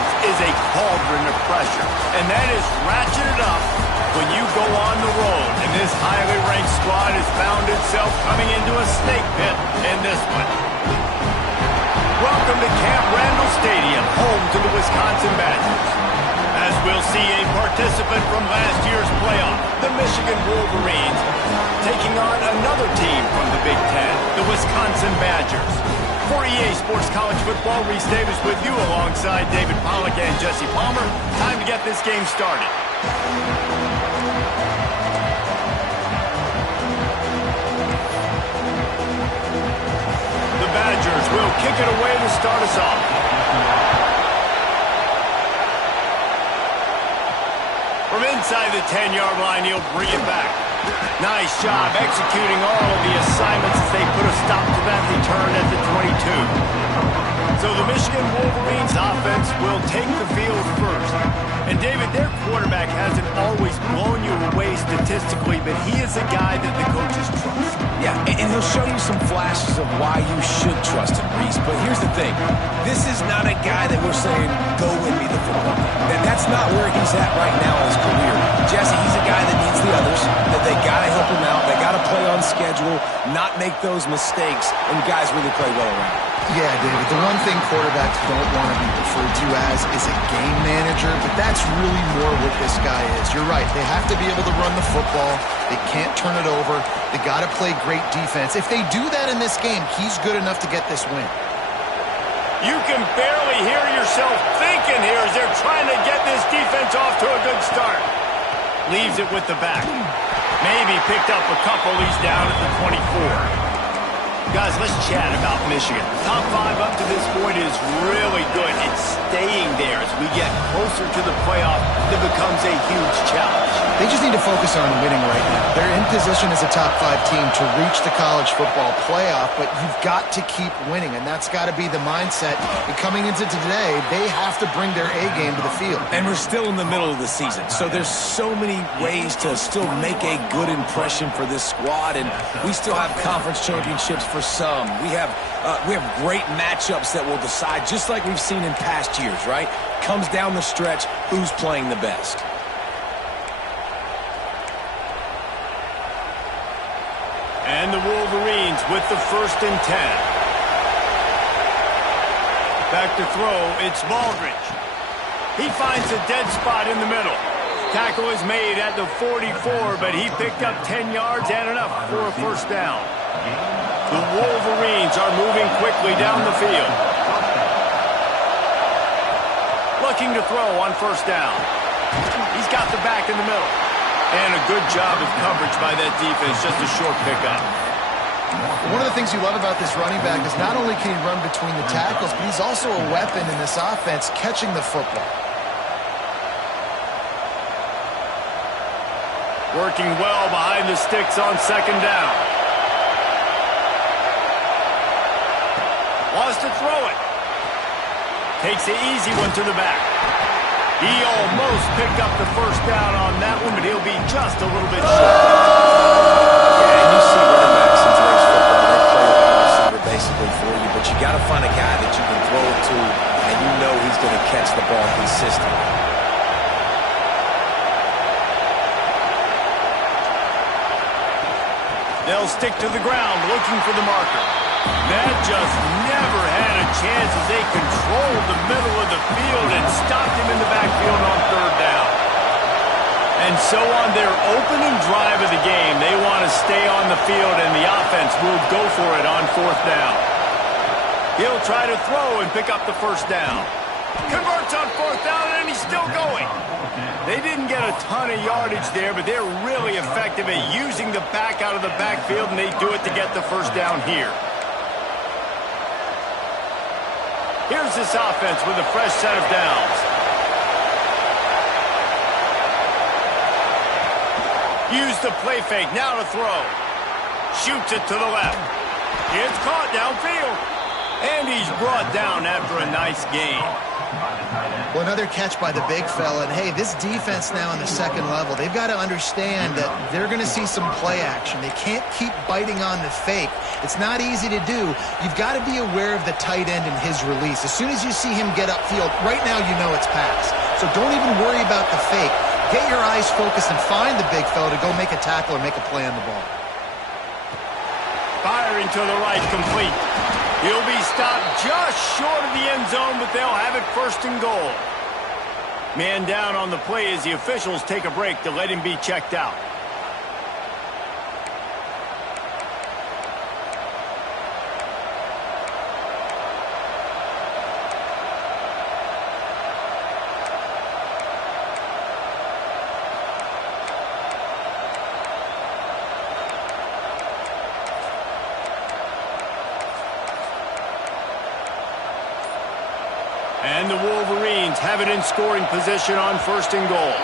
offense is a cauldron of pressure, and that is ratcheted up when you go on the road. And this highly ranked squad has found itself coming into a snake pit in this one. Welcome to Camp Randall Stadium, home to the Wisconsin Badgers. As we'll see a participant from last year's playoff, the Michigan Wolverines, taking on another team from the Big Ten, the Wisconsin Badgers. For EA Sports College Football, Reese Davis with you alongside David Pollack and Jesse Palmer. Time to get this game started. The Badgers will kick it away to start us off. From inside the 10-yard line, he'll bring it back. Nice job executing all of the assignments as they put a stop to that return at the 22. So the Michigan Wolverines offense will take the field first. And David, their quarterback hasn't always blown you away statistically, but he is a guy that the coaches trust. Yeah, and he'll show you some flashes of why you should trust him, Reese. But here's the thing. This is not a guy that we're saying, go win me the football game. That's not where he's at right now in his career. Jesse, he's a guy that needs the others, that they got to help him out. They got to play on schedule, not make those mistakes, and guys really play well around. Yeah, David, the one thing quarterbacks don't want to be referred to as is a game manager, but that's really more what this guy is. You're right. They have to be able to run the football. They can't turn it over. They got to play great defense. If they do that in this game, he's good enough to get this win. You can barely hear yourself thinking here as they're trying to get this defense off to a good start. Leaves it with the back. Maybe picked up a couple. He's down at the 24. Guys, let's chat about Michigan. Top 5 up to this point is really good. It's staying there as we get closer to the playoff. That becomes a huge challenge. They just need to focus on winning right now. They're in position as a top 5 team to reach the college football playoff, but you've got to keep winning, and that's got to be the mindset. And coming into today, they have to bring their A game to the field. And we're still in the middle of the season, so there's so many ways to still make a good impression for this squad, and we still have conference championships for some. We have great matchups that will decide, just like we've seen in past years, right? Comes down the stretch, who's playing the best. And the Wolverines with the 1st and 10. Back to throw, it's Baldridge. He finds a dead spot in the middle. Tackle is made at the 44, but he picked up 10 yards and enough for a 1st down. The Wolverines are moving quickly down the field. Looking to throw on 1st down. He's got the back in the middle. And a good job of coverage by that defense, just a short pickup. One of the things you love about this running back is not only can he run between the tackles, but he's also a weapon in this offense catching the football. Working well behind the sticks on 2nd down. Wants to throw it. Takes the easy one to the back. He almost picked up the 1st down on that one, but he'll be just a little bit short. Yeah, and you see running backs in today's football, they play a wide receiver basically for you, but you got to find a guy that you can throw it to, and you know he's going to catch the ball consistently. They'll stick to the ground, looking for the marker. That just never had a chance as they controlled the middle of the field and stopped him in the backfield on 3rd down. And so on their opening drive of the game, they want to stay on the field, and the offense will go for it on 4th down. He'll try to throw and pick up the 1st down. Converts on 4th down, and he's still going. They didn't get a ton of yardage there, but they're really effective at using the back out of the backfield, and they do it to get the 1st down here. Here's this offense with a fresh set of downs. Use the play fake, now to throw. Shoots it to the left. It's caught downfield. And he's brought down after a nice gain. Well, another catch by the big fella. And, hey, this defense now on the second level, they've got to understand that they're going to see some play action. They can't keep biting on the fake. It's not easy to do. You've got to be aware of the tight end and his release. As soon as you see him get upfield, right now you know it's pass. So don't even worry about the fake. Get your eyes focused and find the big fella to go make a tackle or make a play on the ball. Firing to the right, complete. He'll be stopped just short of the end zone, but they'll have it first and goal. Man down on the play as the officials take a break to let him be checked out. And the Wolverines have it in scoring position on first and goal.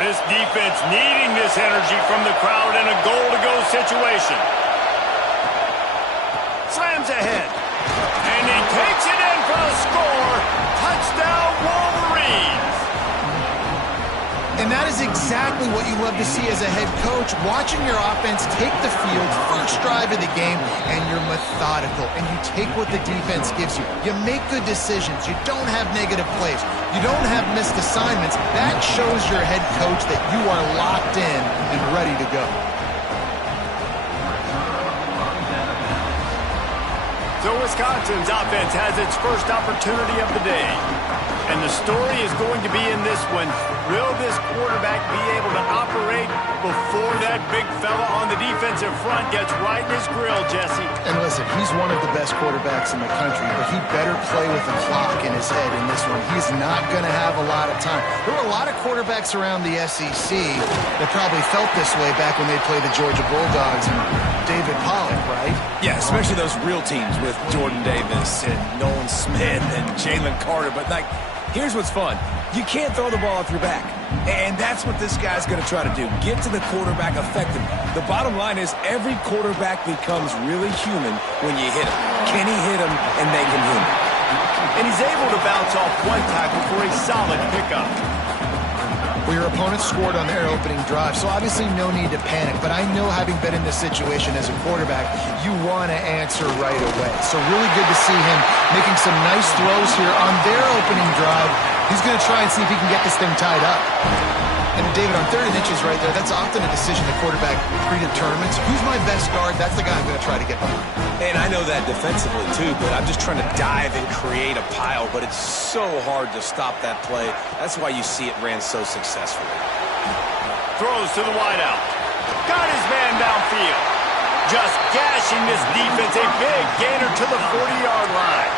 This defense needing this energy from the crowd in a goal-to-go situation. Slams ahead. And he takes it in for the score. Touchdown, Wolverines. And that is exactly what you love to see as a head coach, watching your offense take the field, first drive of the game, and you're methodical, and you take what the defense gives you. You make good decisions. You don't have negative plays. You don't have missed assignments. That shows your head coach that you are locked in and ready to go. So Wisconsin's offense has its first opportunity of the day. And the story is going to be in this one. Will this quarterback be able to operate before that big fella on the defensive front gets right in his grill, Jesse? And listen, he's one of the best quarterbacks in the country, but he better play with the clock in his head in this one. He's not going to have a lot of time. There were a lot of quarterbacks around the SEC that probably felt this way back when they played the Georgia Bulldogs and David Pollock, right? Yeah, especially those real teams with Jordan Davis and Nolan Smith and Jalen Carter. But, like, here's what's fun. You can't throw the ball off your back. And that's what this guy's going to try to do. Get to the quarterback, affect him. The bottom line is every quarterback becomes really human when you hit him. Can he hit him and make him human? And he's able to bounce off one tackle for a solid pickup. Well, your opponent scored on their opening drive, so obviously no need to panic. But I know, having been in this situation as a quarterback, you want to answer right away. So really good to see him making some nice throws here on their opening drive. He's going to try and see if he can get this thing tied up. And David, on 3rd and inches right there, that's often a decision the quarterback predetermines. Who's my best guard? That's the guy I'm going to try to get behind. And I know that defensively, too, but I'm just trying to dive and create a pile. But it's so hard to stop that play. That's why you see it ran so successfully. Throws to the wideout. Got his man downfield. Just gashing this defense. A big gainer to the 40-yard line.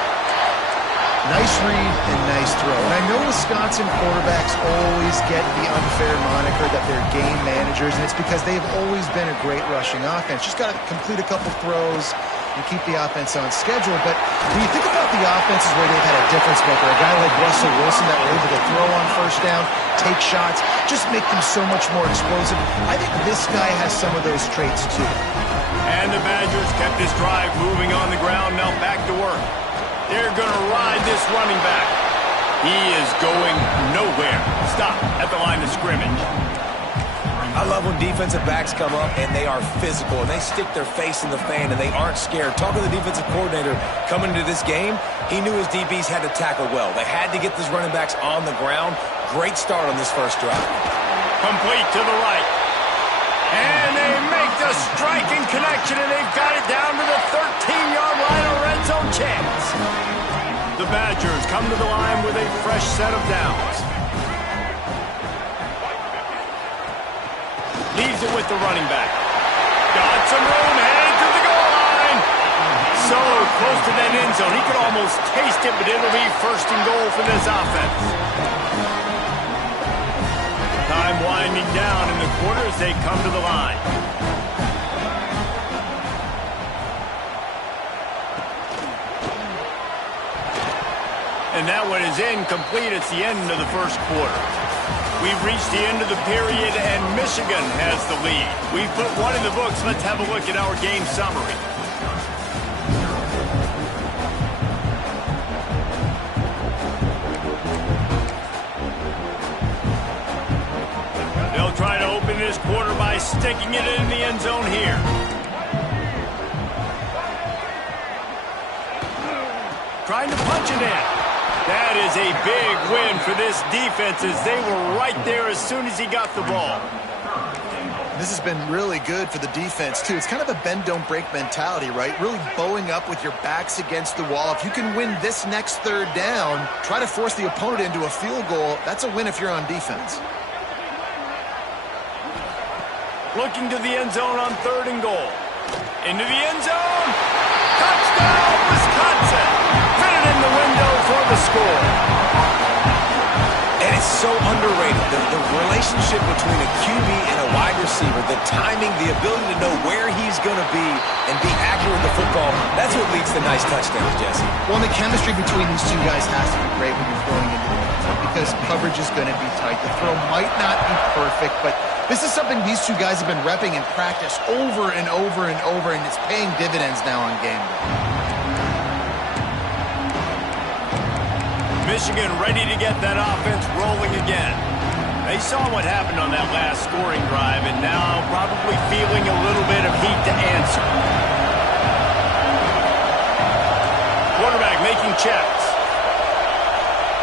Nice read and nice throw. And I know Wisconsin quarterbacks always get the unfair moniker that they're game managers, and it's because they've always been a great rushing offense. Just got to complete a couple throws and keep the offense on schedule. But when you think about the offenses where they've had a difference maker, a guy like Russell Wilson that were able to throw on first down, take shots, just make them so much more explosive, I think this guy has some of those traits too. And the Badgers kept this drive moving on the ground. Now back to work. They're going to ride this running back. He is going nowhere. Stop at the line of scrimmage. I love when defensive backs come up and they are physical and they stick their face in the fan and they aren't scared. Talking to the defensive coordinator coming into this game, he knew his DBs had to tackle well. They had to get these running backs on the ground. Great start on this first drive. Complete to the right. And they make the striking connection, and they've got it down to the 13-yard line, a red zone chance. The Badgers come to the line with a fresh set of downs. Leaves it with the running back. Got some room, headed to the goal line. So close to that end zone. He could almost taste it, but it'll be first and goal for this offense. Time winding down in the quarter as they come to the line. And that one is incomplete. It's the end of the first quarter. We've reached the end of the period, and Michigan has the lead. We've put one in the books. Let's have a look at our game summary. They'll try to open this quarter by sticking it in the end zone here. Trying to punch it in. That is a big win for this defense as they were right there as soon as he got the ball. This has been really good for the defense, too. It's kind of a bend-don't-break mentality, right? Really bowing up with your backs against the wall. If you can win this next third down, try to force the opponent into a field goal. That's a win if you're on defense. Looking to the end zone on 3rd and goal. Into the end zone. Touchdown, Wisconsin. Put it in the window for the score. And it's so underrated. The relationship between a QB and a wide receiver, the timing, the ability to know where he's going to be and be accurate with the football, that's what leads to nice touchdowns, Jesse. Well, the chemistry between these two guys has to be great when you're throwing into the end zone because coverage is going to be tight. The throw might not be perfect, but this is something these two guys have been repping in practice over and over and over, and it's paying dividends now on game day. Michigan ready to get that offense rolling again. They saw what happened on that last scoring drive, and now probably feeling a little bit of heat to answer. Quarterback making checks.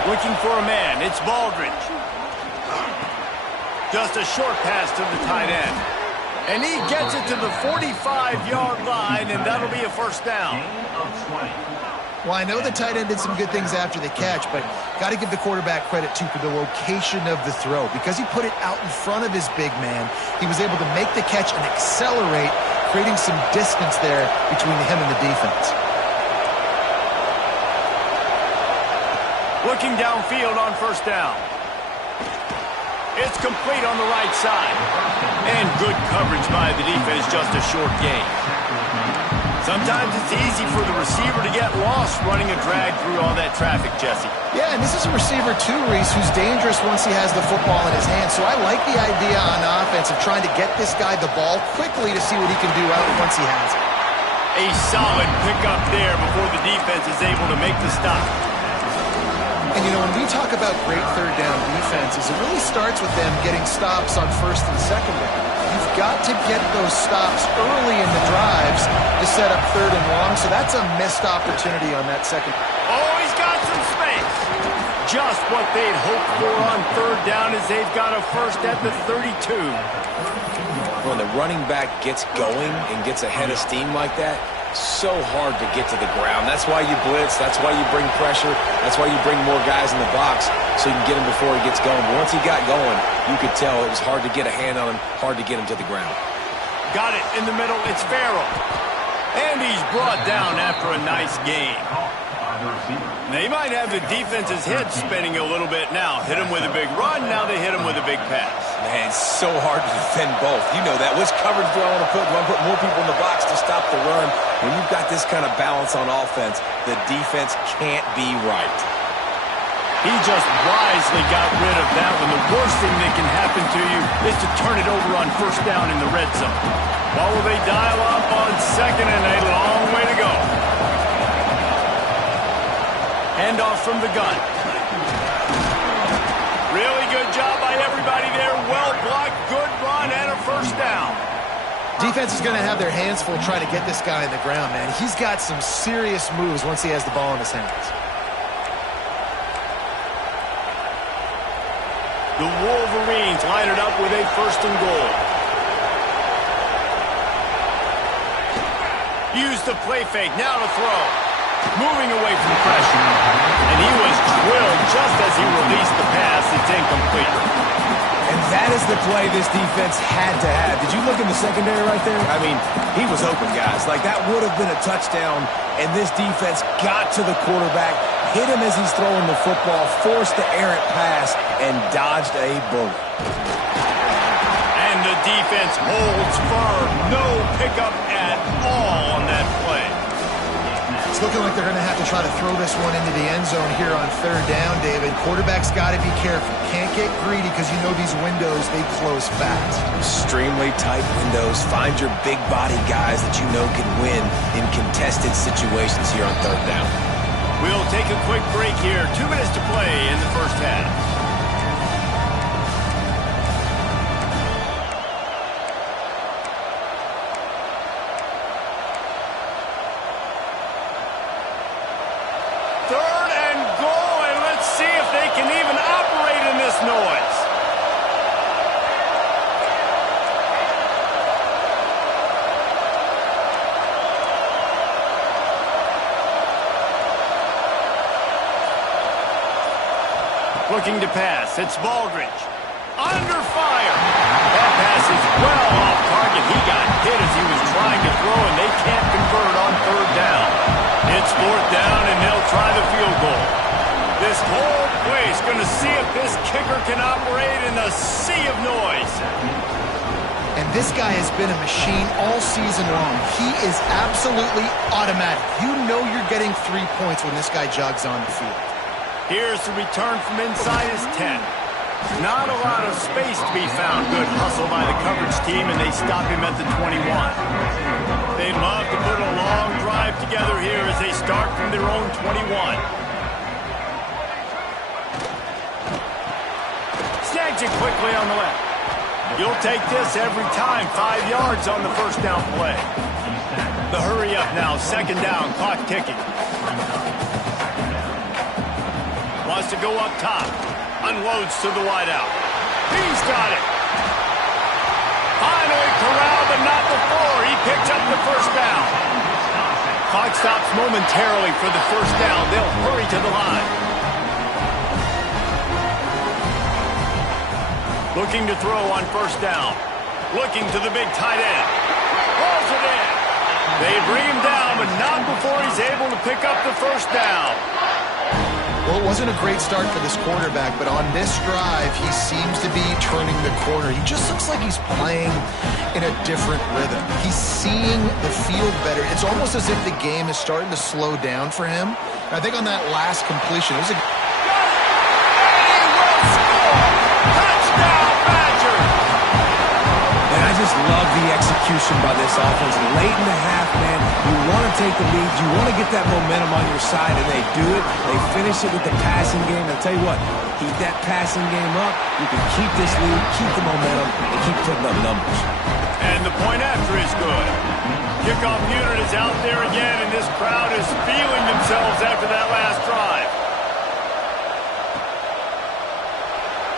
Looking for a man. It's Baldridge. Just a short pass to the tight end. And he gets it to the 45-yard line, and that'll be a first down. Well, I know the tight end did some good things after the catch, but got to give the quarterback credit, too, for the location of the throw. Because he put it out in front of his big man, he was able to make the catch and accelerate, creating some distance there between him and the defense. Looking downfield on 1st down. It's complete on the right side. And good coverage by the defense, just a short gain. Sometimes it's easy for the receiver to get lost running a drag through all that traffic, Jesse. Yeah, and this is a receiver too, Reese, who's dangerous once he has the football in his hands. So I like the idea on offense of trying to get this guy the ball quickly to see what he can do out once he has it. A solid pickup there before the defense is able to make the stop. And, you know, when we talk about great third down defenses, it really starts with them getting stops on 1st and 2nd down. You've got to get those stops early in the drives to set up 3rd and long, so that's a missed opportunity on that second. Oh, he's got some space. Just what they'd hoped for on 3rd down as they've got a first at the 32. When the running back gets going and gets ahead of steam like that, so hard to get to the ground. That's why you blitz. That's why you bring pressure. That's why you bring more guys in the box so you can get him before he gets going. But once he got going, you could tell it was hard to get a hand on him, hard to get him to the ground. Got it in the middle. It's Farrell. And he's brought down after a nice gain. They might have the defense's head spinning a little bit now. Hit him with a big run. Now they hit him with a big pass. Man, it's so hard to defend both. You know that. Which coverage do I want to put? Do I put more people in the box to stop the run? When you've got this kind of balance on offense, the defense can't be right. He just wisely got rid of that one. The worst thing that can happen to you is to turn it over on 1st down in the red zone. While will they dial up on 2nd and a long way to go? Handoff from the gun. Really good job by everybody there. Well blocked, good run, and a first down. Defense is going to have their hands full trying to get this guy in the ground, man. He's got some serious moves once he has the ball in his hands. The Wolverines line it up with a 1st and goal. Use the play fake, now to throw. Moving away from pressure. And he was drilled just as he released the pass. It's incomplete. And that is the play this defense had to have. Did you look in the secondary right there? I mean, he was open, guys. Like, that would have been a touchdown, and this defense got to the quarterback, hit him as he's throwing the football, forced the errant pass, and dodged a bullet. And the defense holds firm. No pickup at all on that play. It's looking like they're going to have to try to throw this one into the end zone here on third down, David. Quarterback's got to be careful. Can't get greedy because you know these windows, they close fast. Extremely tight windows. Find your big body guys that you know can win in contested situations here on third down. We'll take a quick break here. 2 minutes to play in the first half. Third and goal, and let's see if they can even operate in this noise. Looking to pass. It's Baldridge. Under fire. That pass is well off target. He got hit as he was trying to throw, and they can't convert on third down. It's fourth down, and they'll try the field goal. This whole place going to see if this kicker can operate in a sea of noise. And this guy has been a machine all season long. He is absolutely automatic. You know you're getting 3 points when this guy jogs on the field. Here's the return from inside his 10. Not a lot of space to be found. Good hustle by the coverage team, and they stop him at the 21. They'd love to put a long drive together here as they start from their own 21. Snags it quickly on the left. You'll take this every time. 5 yards on the first down play. The hurry up now. Second down. Clock ticking. Wants to go up top. Unloads to the wideout. He's got it. Finally corralled, but not before. He picks up the first down. Clock stops momentarily for the first down. They'll hurry to the line. Looking to throw on first down. Looking to the big tight end. Rolls it in. They bring him down, but not before he's able to pick up the first down. Well, it wasn't a great start for this quarterback, but on this drive, he seems to be turning the corner. He just looks like he's playing in a different rhythm. He's seeing the field better. It's almost as if the game is starting to slow down for him. I think on that last completion, it was a... Touchdown, Badgers! And I just love the execution by this offense. Late in the half, man, you want to take the lead. You want to get that momentum on your side, and they do it. They finish it with the passing game. I'll tell you what, keep that passing game up. You can keep this lead, keep the momentum, and keep putting up numbers. And the point after is good. Kickoff unit is out there again, and this crowd is feeling themselves after that last drive.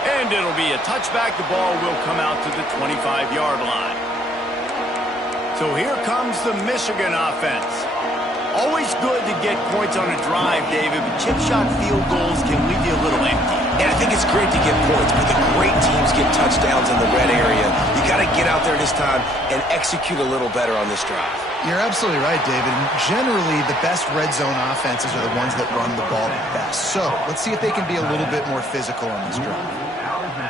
And it'll be a touchback. The ball will come out to the 25-yard line. So here comes the Michigan offense. Always good to get points on a drive, David, but chip shot field goals can leave you a little empty. And I think it's great to get points, but the great teams get touchdowns in the red area. You got to get out there this time and execute a little better on this drive. You're absolutely right, David. Generally, the best red zone offenses are the ones that run the ball the best. So let's see if they can be a little bit more physical on this drive.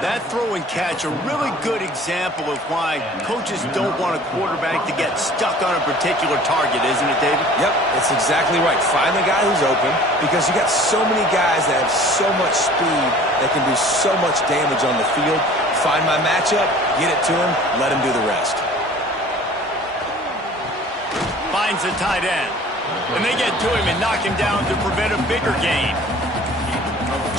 That throw and catch, a really good example of why coaches don't want a quarterback to get stuck on a particular target, isn't it, David? Yep, that's exactly right. Find the guy who's open, because you got so many guys that have so much speed that can do so much damage on the field. Find my matchup, get it to him, let him do the rest. Finds the tight end. And they get to him and knock him down to prevent a bigger gain.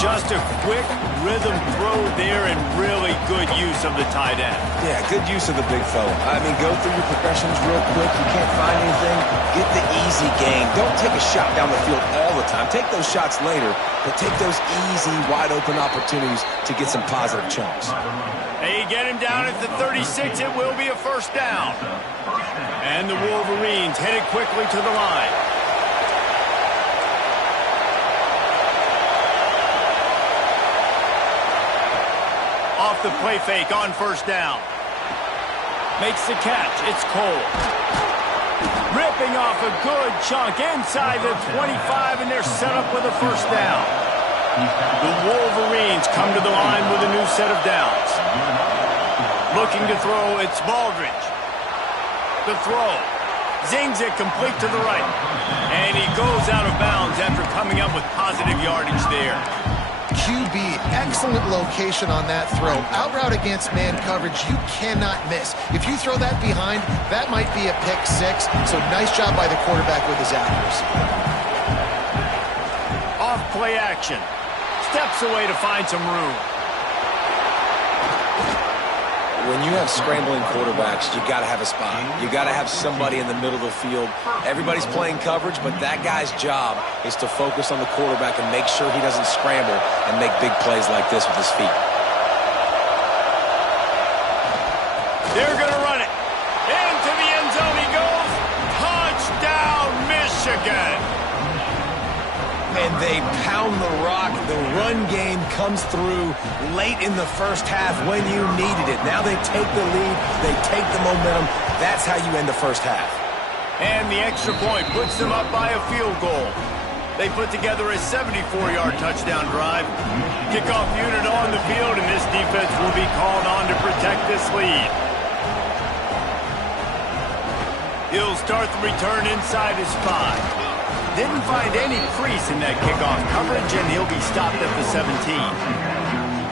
Just a quick rhythm throw there and really good use of the tight end. Yeah, good use of the big fella. I mean, go through your progressions real quick. You can't find anything, get the easy gain. Don't take a shot down the field all the time. Take those shots later, but take those easy, wide-open opportunities to get some positive chunks. They get him down at the 36. It will be a first down. And the Wolverines headed quickly to the line. Off the play fake on first down. Makes the catch. It's Cole. Ripping off a good chunk inside the 25, and they're set up with a first down. The Wolverines come to the line with a new set of downs. Looking to throw, it's Baldridge. The throw. Zings it complete to the right. And he goes out of bounds after coming up with positive yardage there. QB, excellent location on that throw. Out route against man coverage, you cannot miss. If you throw that behind, that might be a pick six. So nice job by the quarterback with his accuracy. Off play action. Steps away to find some room. When you have scrambling quarterbacks, you got to have a spot. You got to have somebody in the middle of the field. Everybody's playing coverage, but that guy's job is to focus on the quarterback and make sure he doesn't scramble and make big plays like this with his feet. They're going to run it. Into the end zone he goes. Touchdown, Michigan. And they pound the rock. The run game comes through late in the first half when you needed it. Now they take the lead. They take the momentum. That's how you end the first half. And the extra point puts them up by a field goal. They put together a 74-yard touchdown drive. Kickoff unit on the field, and this defense will be called on to protect this lead. He'll start the return inside his 5. Didn't find any crease in that kickoff coverage, and he'll be stopped at the 17.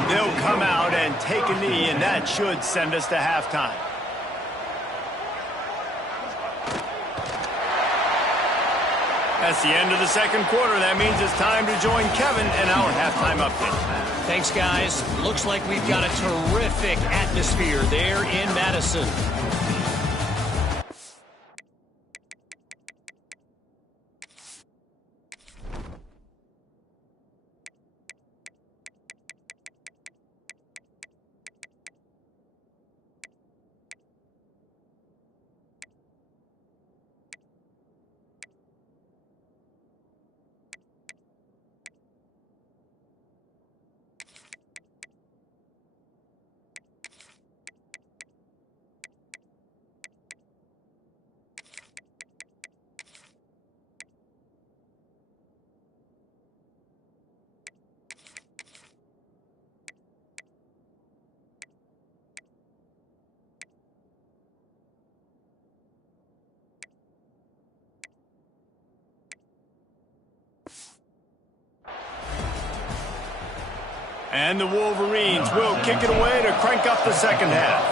They'll come out and take a knee, and that should send us to halftime. That's the end of the second quarter. That means it's time to join Kevin and our halftime update. Thanks, guys. Looks like we've got a terrific atmosphere there in Madison. And the Wolverines will kick it away to crank up the second half.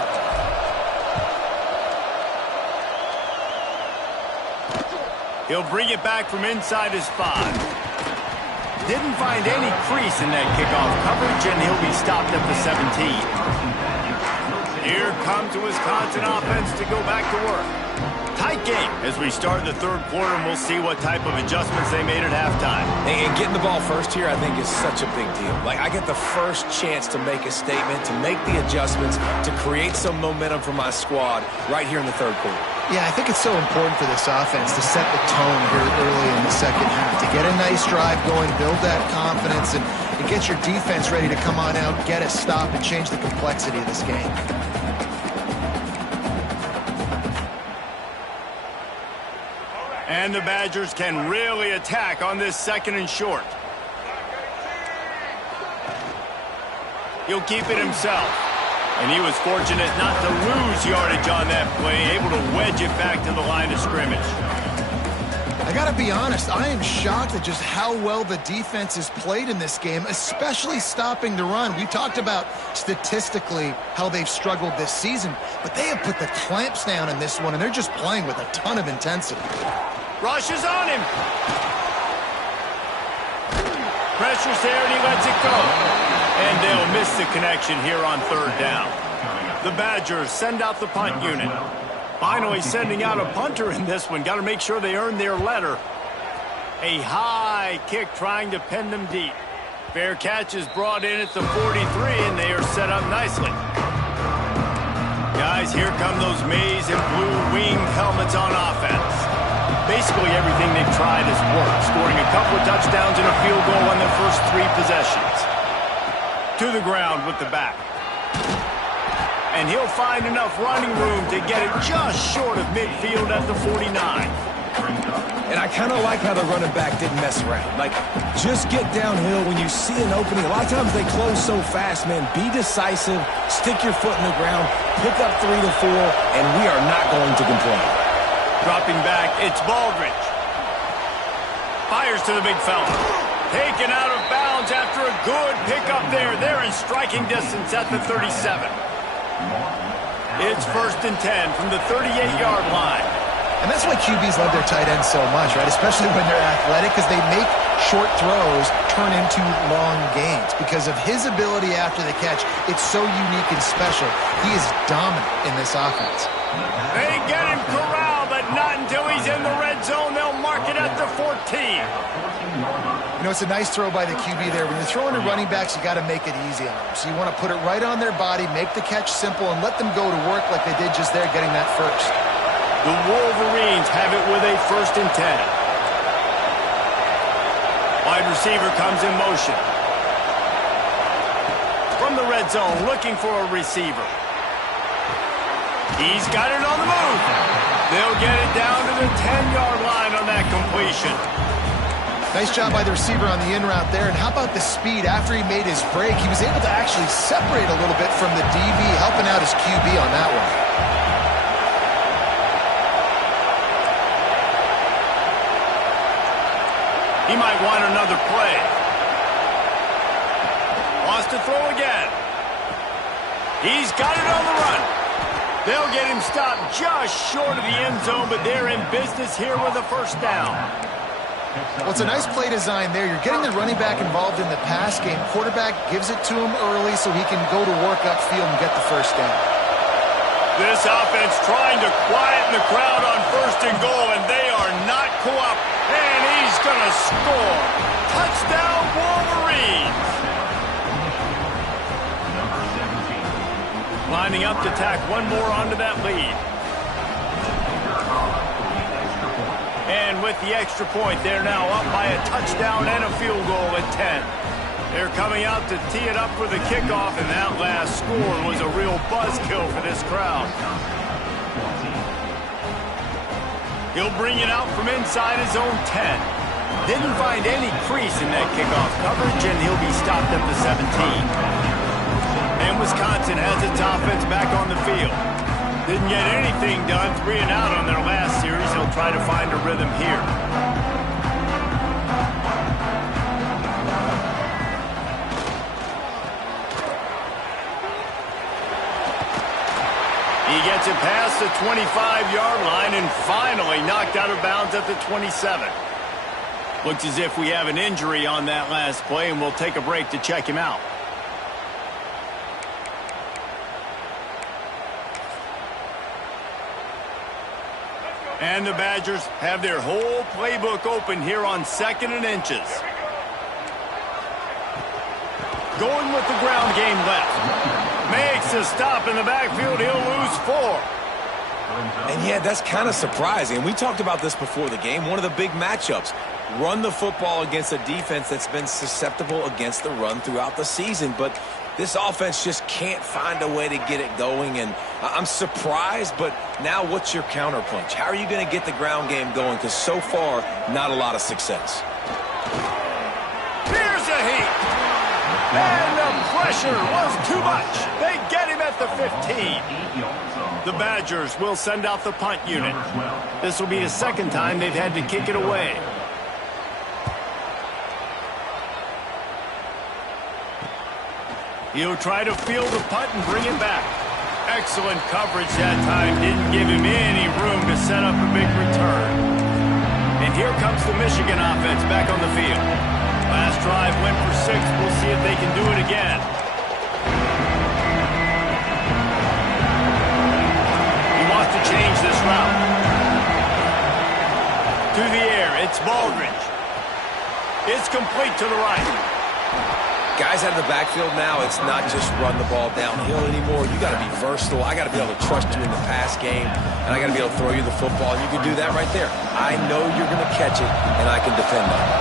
He'll bring it back from inside his 5. Didn't find any crease in that kickoff coverage, and he'll be stopped at the 17. Here comes the Wisconsin offense to go back to work. Tight game as we start the third quarter, and we'll see what type of adjustments they made at halftime. And getting the ball first here, I think, is such a big deal. Like, I get the first chance to make a statement, to make the adjustments, to create some momentum for my squad right here in the third quarter. Yeah, I think it's so important for this offense to set the tone here early in the second half, to get a nice drive going, build that confidence, and get your defense ready to come on out, get a stop, and change the complexity of this game. And the Badgers can really attack on this second and short. He'll keep it himself. And he was fortunate not to lose yardage on that play, able to wedge it back to the line of scrimmage. I got to be honest, I am shocked at just how well the defense has played in this game, especially stopping the run. We talked about statistically how they've struggled this season, but they have put the clamps down in this one, and they're just playing with a ton of intensity. Rush is on him. Pressure's there, and he lets it go. And they'll miss the connection here on third down. The Badgers send out the punt unit. Finally sending out a punter in this one. Got to make sure they earn their letter. A high kick trying to pin them deep. Fair catch is brought in at the 43, and they are set up nicely. Guys, here come those maize and blue winged helmets on offense. Basically everything they've tried has worked, scoring a couple of touchdowns and a field goal on their first 3 possessions. To the ground with the back. And he'll find enough running room to get it just short of midfield at the 49. And I kind of like how the running back didn't mess around. Like, just get downhill when you see an opening. A lot of times they close so fast, man. Be decisive, stick your foot in the ground, pick up 3 to 4, and we are not going to complain. Dropping back, it's Baldridge. Fires to the big fella. Taken out of bounds after a good pickup there. They're in striking distance at the 37. It's 1st and 10 from the 38-yard line. And that's why QBs love their tight ends so much, right? Especially when they're athletic, because they make short throws turn into long gains. Because of his ability after the catch, it's so unique and special. He is dominant in this offense. They get him corralled, but not until he's in the red zone. They'll mark it at the 14. You know, it's a nice throw by the QB there. When you're throwing to running backs, you got to make it easy on them. So you want to put it right on their body, make the catch simple, and let them go to work like they did just there, getting that first. The Wolverines have it with a 1st and 10. Wide receiver comes in motion. From the red zone, looking for a receiver. He's got it on the move. They'll get it down to the 10-yard line on that completion. Nice job by the receiver on the in route there. And how about the speed? After he made his break, he was able to actually separate a little bit from the DB, helping out his QB on that one. He might want another play. Wants to throw again. He's got it on the run. They'll get him stopped just short of the end zone, but they're in business here with a 1st down. Well, it's a nice play design there. You're getting the running back involved in the pass game. Quarterback gives it to him early so he can go to work upfield and get the 1st down. This offense trying to quieten the crowd on 1st and goal, and they are not cooperating. And he's going to score. Touchdown, Wolverines. Lining up to tack one more onto that lead. And with the extra point, they're now up by a touchdown and a field goal at 10. They're coming out to tee it up for the kickoff, and that last score was a real buzzkill for this crowd. He'll bring it out from inside his own 10. Didn't find any crease in that kickoff coverage, and he'll be stopped at the 17. And Wisconsin has its offense back on the field. Didn't get anything done, 3 and out on their last series. He'll try to find a rhythm here. He gets it past the 25-yard line and finally knocked out of bounds at the 27. Looks as if we have an injury on that last play, and we'll take a break to check him out. And the Badgers have their whole playbook open here on 2nd and inches. Going with the ground game left. Makes a stop in the backfield. He'll lose 4. And yeah, that's kind of surprising. We talked about this before the game. One of the big matchups. Run the football against a defense that's been susceptible against the run throughout the season. But this offense just can't find a way to get it going. And I'm surprised, but now what's your counterpunch? How are you going to get the ground game going? Because so far, not a lot of success. Here's a heat. And the pressure was too much. They get him at the 15. The Badgers will send out the punt unit. This will be the 2nd time they've had to kick it away. He'll try to field the punt and bring it back. Excellent coverage that time. Didn't give him any room to set up a big return. And here comes the Michigan offense back on the field. Last drive went for 6. We'll see if they can do it again. He wants to change this route. To the air, it's Baldridge. It's complete to the right. Guys out of the backfield now, it's not just run the ball downhill anymore. You got to be versatile. I got to be able to trust you in the pass game, and I got to be able to throw you the football, and you can do that right there. I know you're going to catch it, and I can depend on it.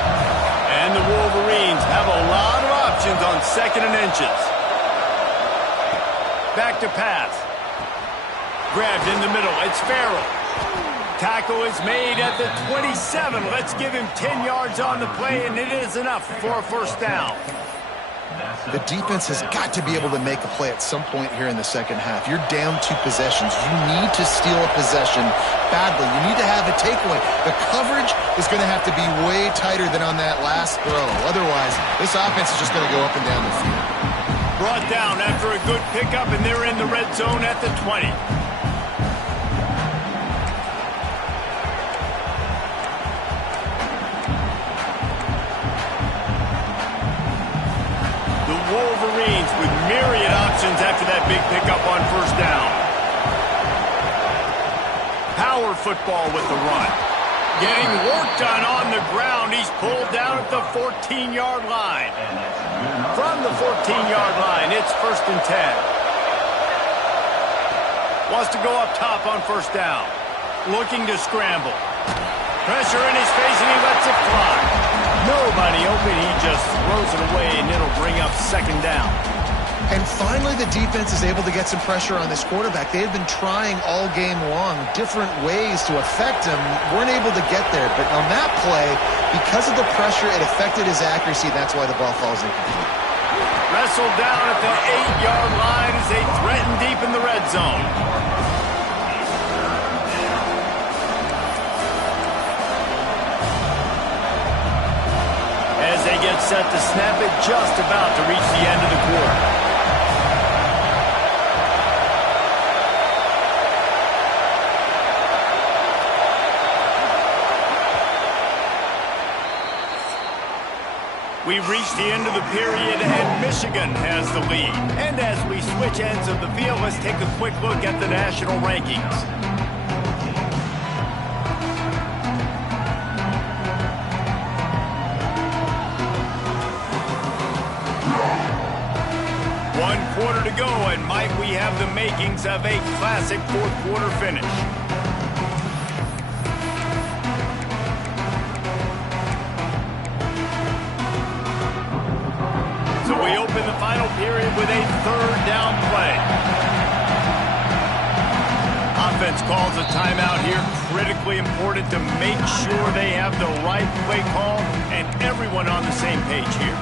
And the Wolverines have a lot of options on 2nd and inches. Back to pass. Grabbed in the middle. It's Farrell. Tackle is made at the 27. Let's give him 10 yards on the play, and it is enough for a 1st down. The defense has got to be able to make a play at some point here in the second half. You're down 2 possessions. You need to steal a possession badly. You need to have a takeaway. The coverage is going to have to be way tighter than on that last throw. Otherwise, this offense is just going to go up and down the field. Brought down after a good pickup, and they're in the red zone at the 20. Wolverines with myriad options after that big pickup on first down. Power football with the run. Getting work done on the ground. He's pulled down at the 14-yard line. From the 14-yard line, it's 1st and 10. Wants to go up top on first down. Looking to scramble. Pressure in his face, and he lets it fly. Nobody open, he just throws it away, and it'll bring up 2nd down. And finally, the defense is able to get some pressure on this quarterback. They had been trying all game long different ways to affect him. Weren't able to get there. But on that play, because of the pressure, it affected his accuracy. That's why the ball falls incomplete. Wrestled down at the 8-yard line as they threaten deep in the red zone. As they get set to snap it, just about to reach the end of the quarter. We've reached the end of the period, and Michigan has the lead. And as we switch ends of the field, let's take a quick look at the national rankings. One quarter to go, and might we have the makings of a classic fourth-quarter finish. So we open the final period with a 3rd down play. Offense calls a timeout here. Critically important to make sure they have the right play call and everyone on the same page here.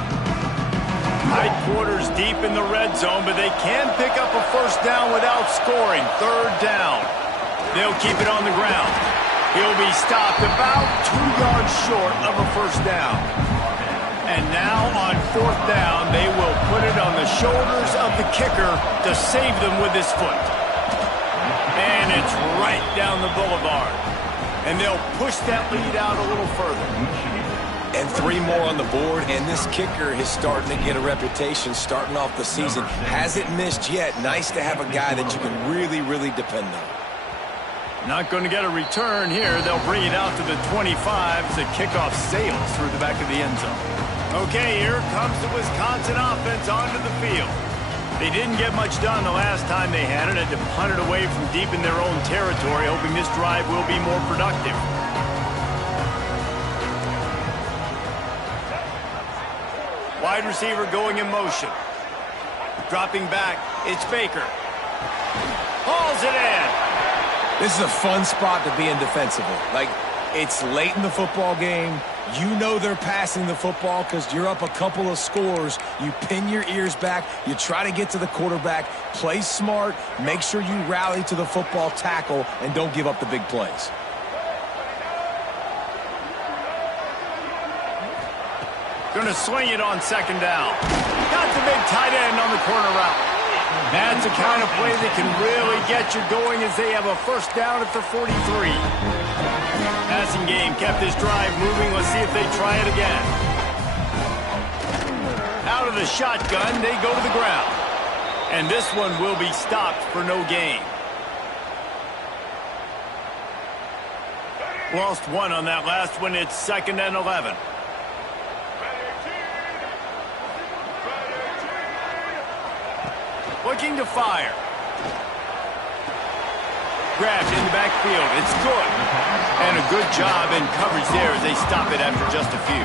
Tight quarters deep in the red zone, but they can pick up a 1st down without scoring. 3rd down. They'll keep it on the ground. He'll be stopped about 2 yards short of a 1st down. And now on 4th down, they will put it on the shoulders of the kicker to save them with his foot. And it's right down the boulevard. And they'll push that lead out a little further. And 3 more on the board, and this kicker is starting to get a reputation starting off the season. Hasn't missed yet. Nice to have a guy that you can really, really depend on. Not going to get a return here. They'll bring it out to the 25 as the kickoff sails through the back of the end zone. Okay, here comes the Wisconsin offense onto the field. They didn't get much done the last time they had it. Had to punt it away from deep in their own territory, hoping this drive will be more productive. Wide receiver going in motion. Dropping back, it's Baker. Hauls it in. This is a fun spot to be in defensively. Like, it's late in the football game. You know they're passing the football because you're up a couple of scores. You pin your ears back. You try to get to the quarterback. Play smart. Make sure you rally to the football tackle and don't give up the big plays. Going to swing it on 2nd down. Got the big tight end on the corner route. That's the kind of play that can really get you going as they have a 1st down at the 43. Passing game kept this drive moving. Let's see if they try it again. Out of the shotgun, they go to the ground. And this one will be stopped for no gain. Lost 1 on that last one. It's 2nd and 11. Looking to fire. Grabbed in the backfield. It's good. And a good job in coverage there as they stop it after just a few.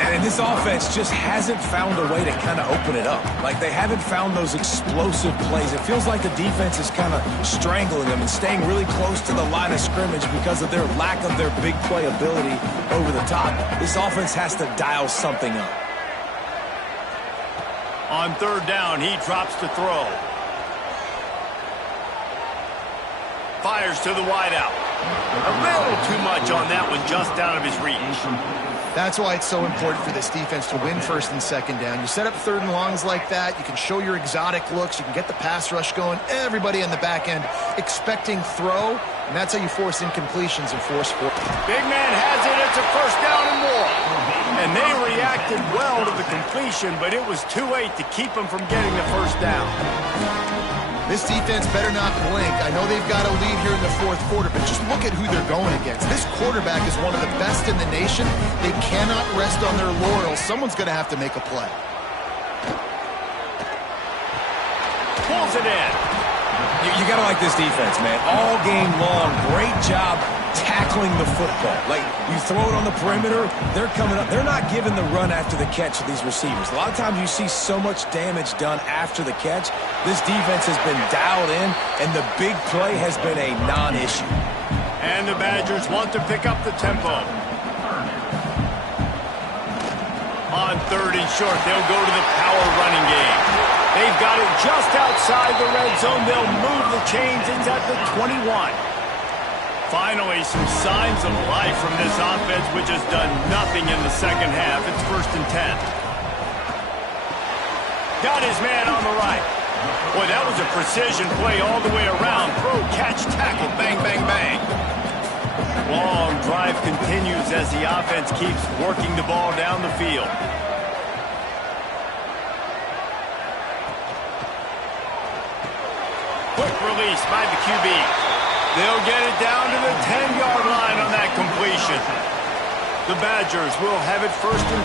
And this offense just hasn't found a way to kind of open it up. Like, they haven't found those explosive plays. It feels like the defense is kind of strangling them and staying really close to the line of scrimmage because of their lack of their big play ability over the top. This offense has to dial something up. On third down, he drops to throw. Fires to the wideout. A little too much on that one, just out of his reach. That's why it's so important for this defense to win first and second down. You set up third and longs like that. You can show your exotic looks. You can get the pass rush going. Everybody on the back end expecting throw, and that's how you force incompletions and force four. Big man has it. It's a first down and more. And they reacted well to the completion, but it was too late to keep them from getting the first down. This defense better not blink. I know they've got a lead here in the fourth quarter, but just look at who they're going against. This quarterback is one of the best in the nation. They cannot rest on their laurels. Someone's going to have to make a play. Pulls it in. You got to like this defense, man. All game long, great job tackling the football. Like, you throw it on the perimeter, they're coming up. They're not giving the run after the catch to these receivers. A lot of times you see so much damage done after the catch. This defense has been dialed in, and the big play has been a non-issue. And the Badgers want to pick up the tempo. On third and short, they'll go to the power running game. They've got it just outside the red zone. They'll move the chains. It's at the 21. Finally, some signs of life from this offense, which has done nothing in the second half. It's first and 10. Got his man on the right. Boy, that was a precision play all the way around. Throw, catch, tackle, bang, bang, bang. Long drive continues as the offense keeps working the ball down the field. Quick release by the QB. They'll get it down to the 10-yard line on that completion. The Badgers will have it first and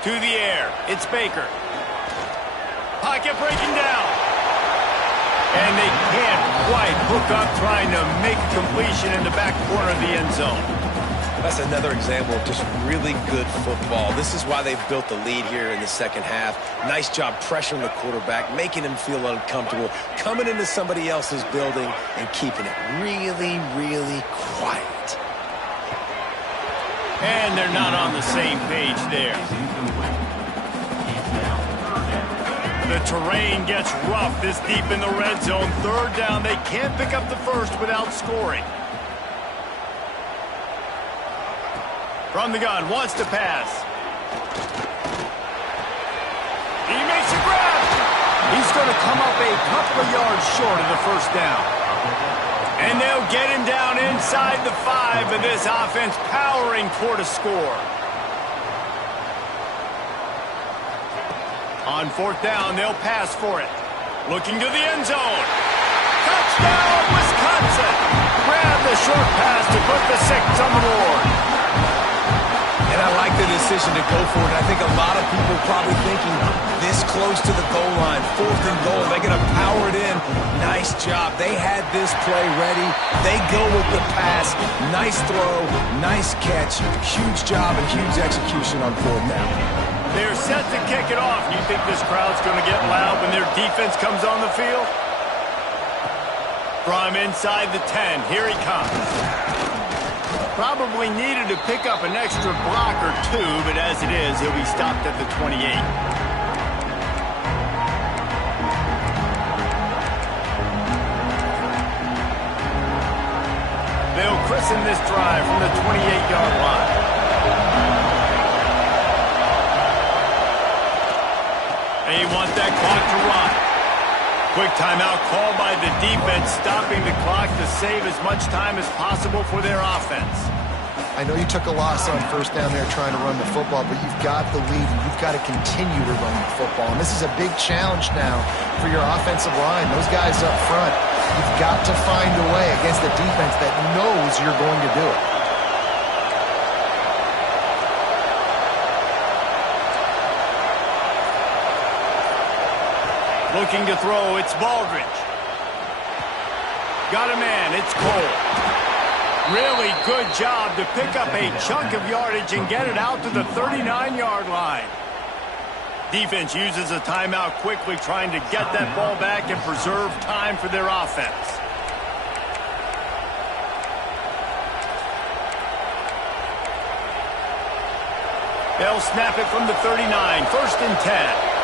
10. To the air. It's Baker. Pocket breaking down. And they can't quite hook up trying to make a completion in the back corner of the end zone. That's another example of just really good football. This is why they've built the lead here in the second half. Nice job pressuring the quarterback, making him feel uncomfortable, coming into somebody else's building and keeping it really, really quiet. And they're not on the same page there. The terrain gets rough this deep in the red zone. Third down, they can't pick up the first without scoring. From the gun, wants to pass. He makes a grab. He's going to come up a couple of yards short of the first down. And they'll get him down inside the 5, but this offense powering toward a score. On fourth down, they'll pass for it. Looking to the end zone. Touchdown, Wisconsin. Grab the short pass to put the 6 on the board. And I like the decision to go for it. I think a lot of people probably thinking this close to the goal line, fourth and goal, they're going to power it in. Nice job. They had this play ready. They go with the pass. Nice throw, nice catch. Huge job and huge execution on fourth down. They're set to kick it off. You think this crowd's going to get loud when their defense comes on the field? From inside the 10, here he comes. Probably needed to pick up an extra block or two, but as it is, he'll be stopped at the 28. They'll christen this drive from the 28-yard line. They want that clock to run. Quick timeout called by the defense, stopping the clock to save as much time as possible for their offense. I know you took a loss on first down there trying to run the football, but you've got the lead, and you've got to continue to run the football. And this is a big challenge now for your offensive line. Those guys up front, you've got to find a way against a defense that knows you're going to do it. Looking to throw, it's Baldridge. Got a man, it's Cole. Really good job to pick up a chunk of yardage and get it out to the 39-yard line. Defense uses a timeout quickly, trying to get that ball back and preserve time for their offense. They'll snap it from the 39, 1st and 10.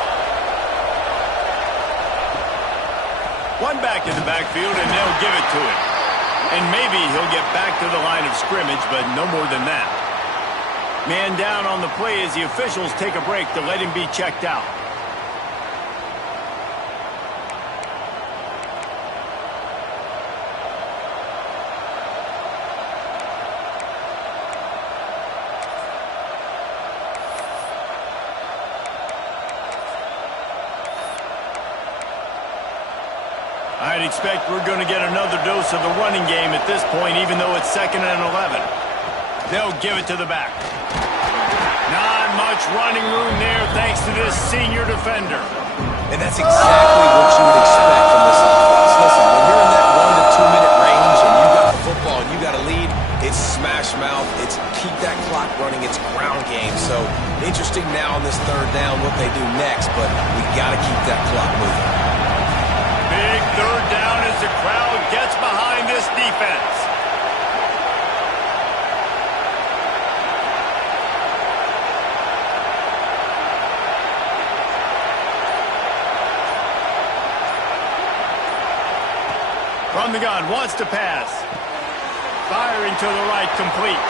One back in the backfield, and they'll give it to him. And maybe he'll get back to the line of scrimmage, but no more than that. Man down on the play as the officials take a break to let him be checked out. I'd expect we're going to get another dose of the running game at this point, even though it's 2nd and 11. They'll give it to the back. Not much running room there thanks to this senior defender. And that's exactly what you would expect from this offense. Listen, when you're in that 1 to 2 minute range and you got the football and you got a lead, it's smash mouth, it's keep that clock running, it's ground game. So interesting now on this 3rd down what they do next, but we got to keep that clock moving. Big 3rd down as the crowd gets behind this defense. From the gun, wants to pass. Firing to the right, complete.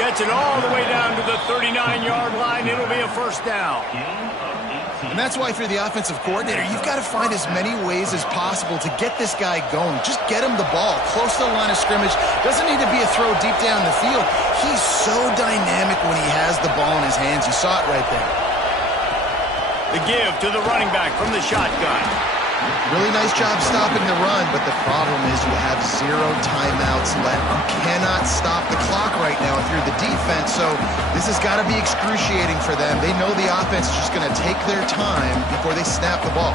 Gets it all the way down to the 39-yard line. It'll be a 1st down. And that's why if you're the offensive coordinator, you've got to find as many ways as possible to get this guy going. Just get him the ball close to the line of scrimmage. Doesn't need to be a throw deep down the field. He's so dynamic when he has the ball in his hands. You saw it right there. The give to the running back from the shotgun. Really nice job stopping the run, but the problem is you have 0 timeouts left. You cannot stop the clock right now if you're the defense, so this has got to be excruciating for them. They know the offense is just going to take their time before they snap the ball.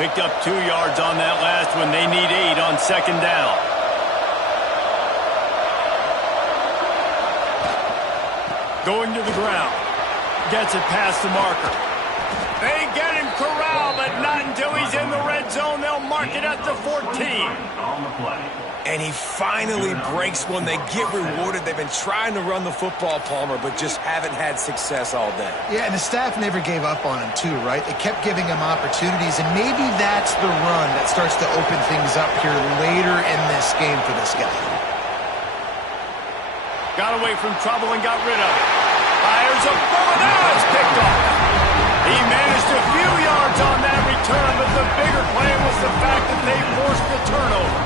Picked up 2 yards on that last one. They need 8 on 2nd down. Going to the ground. Gets it past the marker. They get him corralled, but not until he's in the red zone. They'll mark it at the 14. And he finally breaks one. They get rewarded. They've been trying to run the football, Palmer, but just haven't had success all day. Yeah, and the staff never gave up on him, too, right? They kept giving him opportunities, and maybe that's the run that starts to open things up here later in this game for this guy. Got away from trouble and got rid of it. Fires a bullet. Now it's picked off. He managed a few yards on that return, but the bigger play was the fact that they forced the turnover.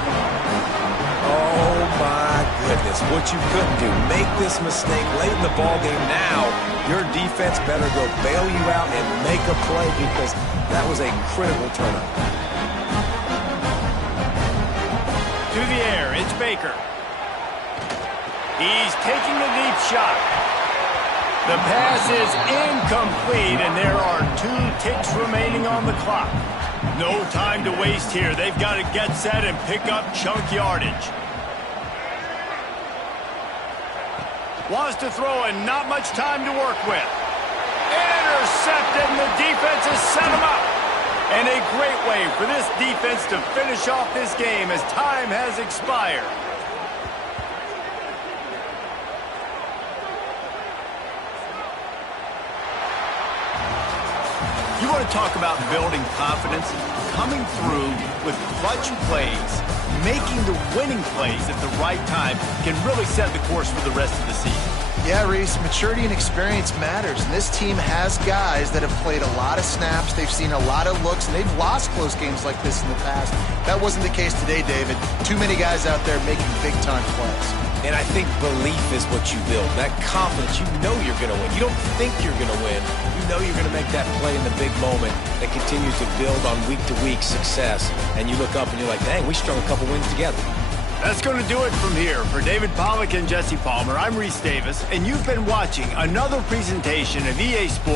Oh, my goodness. What you couldn't do. Make this mistake late in the ballgame now. Your defense better go bail you out and make a play because that was a critical turnover. To the air, it's Baker. He's taking the deep shot. The pass is incomplete, and there are 2 ticks remaining on the clock. No time to waste here. They've got to get set and pick up chunk yardage. Wants to throw and not much time to work with. Intercepted, and the defense has set him up. And a great way for this defense to finish off this game as time has expired. You want to talk about building confidence? Coming through with clutch plays, making the winning plays at the right time can really set the course for the rest of the season. Yeah, Reese, maturity and experience matters. And this team has guys that have played a lot of snaps. They've seen a lot of looks, and they've lost close games like this in the past. That wasn't the case today, David. Too many guys out there making big-time plays. And I think belief is what you build. That confidence, you know you're going to win. You don't think you're going to win. You know you're going to make that play in the big moment that continues to build on week-to-week success. And you look up and you're like, dang, we strung a couple wins together. That's going to do it from here. For David Pollack and Jesse Palmer, I'm Reese Davis, and you've been watching another presentation of EA Sports.